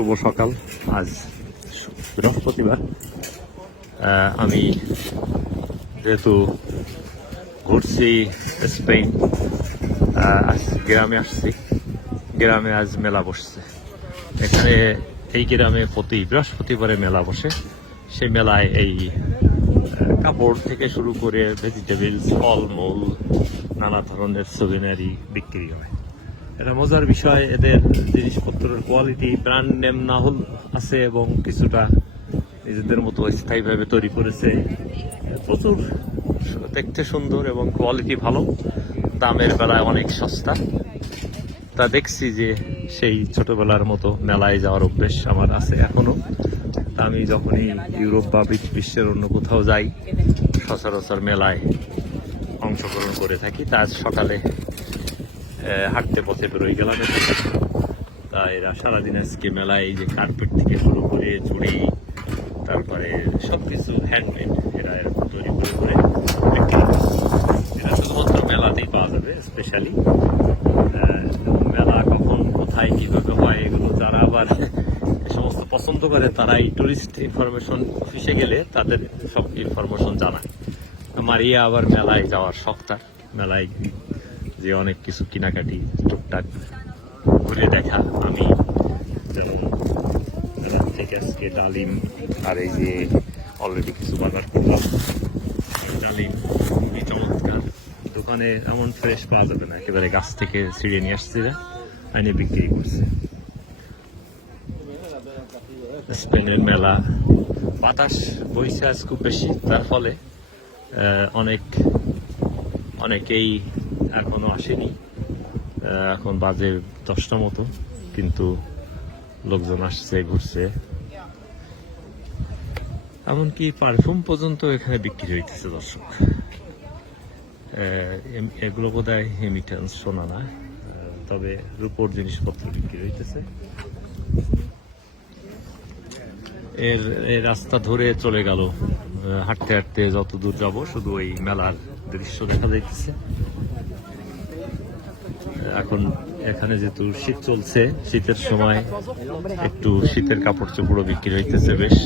শুভ সকাল। আজ বৃহস্পতিবার। আমি যেহেতু ঘুরছি স্পেন আজ গ্রামে আসছি। গ্রামে আজ মেলা বসছে। এখানে এই গ্রামে প্রতি বৃহস্পতিবারে মেলা বসে। সেই মেলায় এই কাপড় থেকে শুরু করে ভেজিটেবলস ফলমূল, নানা ধরনের সোভেনারি বিক্রি হয়। এটা মজার বিষয়, এদের জিনিসপত্রের কোয়ালিটি ব্র্যান্ড নেম না হল আছে এবং কিছুটা নিজেদের মতো স্থায়ীভাবে তৈরি করেছে। প্রচুর দেখতে সুন্দর এবং কোয়ালিটি ভালো। দামের বেলায় অনেক সস্তা। তা দেখছি যে সেই ছোটবেলার মতো মেলায় যাওয়ার অভ্যেস আমার আছে এখনও তা আমি যখনই ইউরোপ বা বিশ্ব- বিশ্বের অন্য কোথাও যাই, সচরাচর মেলায় অংশগ্রহণ করে থাকি। তা সকালে হাঁটতে পথে বেরোয় গেলাম। তা এরা সারাদিন আজকে মেলায় এই যে কার্পেট থেকে শুরু করে চুড়ি, তারপরে সব কিছু হ্যান্ডমেড এরা এরকম তৈরি করে করে এটা শুধুমাত্র মেলাতেই পাওয়া যাবে স্পেশালি মেলা কখন, কোথায়, কীভাবে হয়, এগুলো যারা আবার সমস্ত পছন্দ করে তারা এই টুরিস্ট ইনফরমেশন অফিসে গেলে তাদের সব ইনফরমেশন জানায়। আমার ইয়ে আবার মেলায় যাওয়ার শখটা মেলায় যে অনেক কিছু কেনাকাটি, টুকটাক ঘুরে দেখা, আমি থেকে আজকে ডালিম আর এই যে অলরেডি কিছু বাজার করলাম। ডালিম খুবই চমৎকার। দোকানে এমন ফ্রেশ পাওয়া যাবে না, একেবারে গাছ থেকে ছিঁড়ে নিয়ে আসছে এনে বিক্রি করছে। স্পেনের মেলা, বাতাস বইছে আজ খুব বেশি, তার ফলে অনেক, অনেকেই এখনও আসেনি। এখন বাজে দশটা মতো, কিন্তু লোকজন আসছে, ঘুরছে। এমনকি পারফিউম পর্যন্ত এখানে বিক্রি হইতেছে, দর্শক। এগুলো বোধ হয় হেমিটেন্স শোনা না তবে রূপোর জিনিসপত্র বিক্রি হইতেছে। এর রাস্তা ধরে চলে গেল। হাঁটতে হাঁটতে যত দূর যাব, শুধু এই মেলার দৃশ্য দেখা যাইতেছে। এখন এখানে যেহেতু শীত চলছে শীতের সময় একটু শীতের কাপড় চোপড়ও বিক্রি হইতেছে বেশ।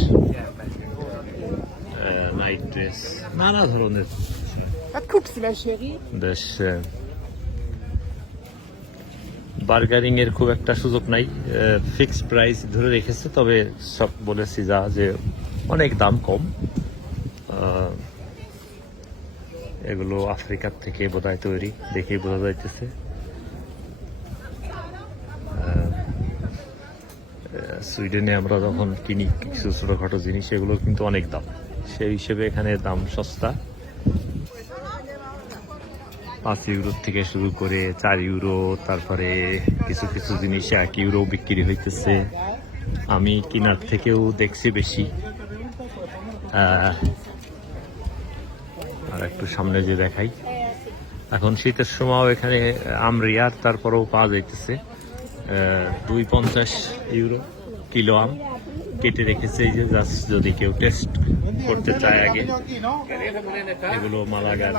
নাইট ড্রেস নানা ধরনের. বেশ বার্গারিং এর খুব একটা সুযোগ নাই। ফিক্স প্রাইস ধরে রেখেছে তবে সব বলেছি যা যে অনেক দাম কম। এগুলো আফ্রিকার থেকে বোধহয় তৈরি দেখেই বোঝা যাইতেছে। সুইডেনে আমরা যখন কিনি কিছু ছোটোখাটো জিনিস এগুলো কিন্তু অনেক দাম। সেই হিসেবে এখানে দাম সস্তা। পাঁচ ইউরো থেকে শুরু করে চার ইউরো, তারপরে কিছু কিছু জিনিস এক ইউরো বিক্রি হইতেছে। আমি কিনার থেকেও দেখছি বেশি। আর একটু সামনে যে দেখাই। এখন শীতের সময়ও এখানে আমরিয়ার, তারপরেও পাওয়া যাইতেছে দুই পঞ্চাশ ইউরো। কিলো আম কেটে রেখেছে এই যে জাস্ট যদি কেউ টেস্ট করতে চায় আগে। এগুলো মালাগার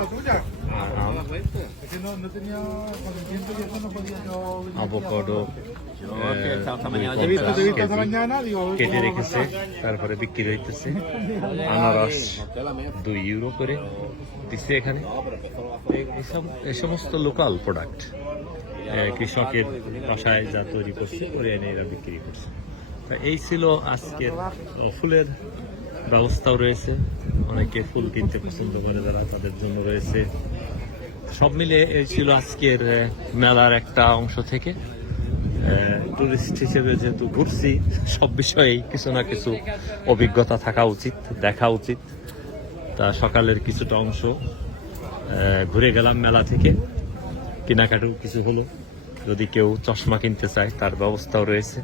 a ver কেটে রেখেছে তারপরে বিক্রি হইতেছে। আনারস দুই ইউরো করে দিচ্ছে এখানে। এ- সমস্ত লোকাল প্রোডাক্ট কৃষকের বাসায় যা তৈরি করছে করে এনে এরা বিক্রি করছে। এই ছিল আজকের ফুলের ব্যবস্থাও রয়েছে। অনেকে ফুল কিনতে পছন্দ করে, যারা তাদের জন্য রয়েছে। সব মিলে এই ছিল আজকের মেলার একটা অংশ থেকে। টুরিস্ট হিসেবে যেহেতু ঘুরছি, সব বিষয়েই কিছু না কিছু অভিজ্ঞতা থাকা উচিত, দেখা উচিত। তা সকালের কিছুটা অংশ ঘুরে গেলাম মেলা থেকে। কেনাকাটাও কিছু হলো। যদি কেউ চশমা কিনতে চায়, তার ব্যবস্থাও রয়েছে।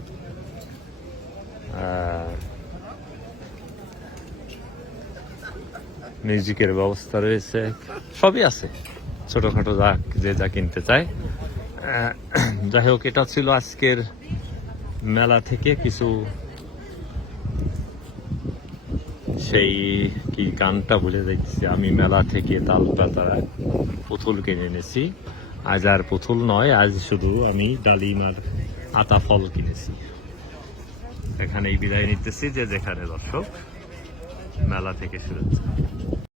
মিউজিকের ব্যবস্থা রয়েছে। সবই আছে। ছোটখাটো যা যে যা কিনতে চায়। যাই হোক, এটা ছিল আজকের মেলা থেকে কিছু সেই কি গানটা ভুলে যাচ্ছি আমি মেলা থেকে তাল পাতারা পুতুল কিনে এনেছি। আজ আর পুতুল নয়, আজ শুধু আমি ডালিম আর আতা ফল কিনেছি। এখানেই বিদায় নিতেছি যে যেখানে দর্শক মেলা থেকে শুরু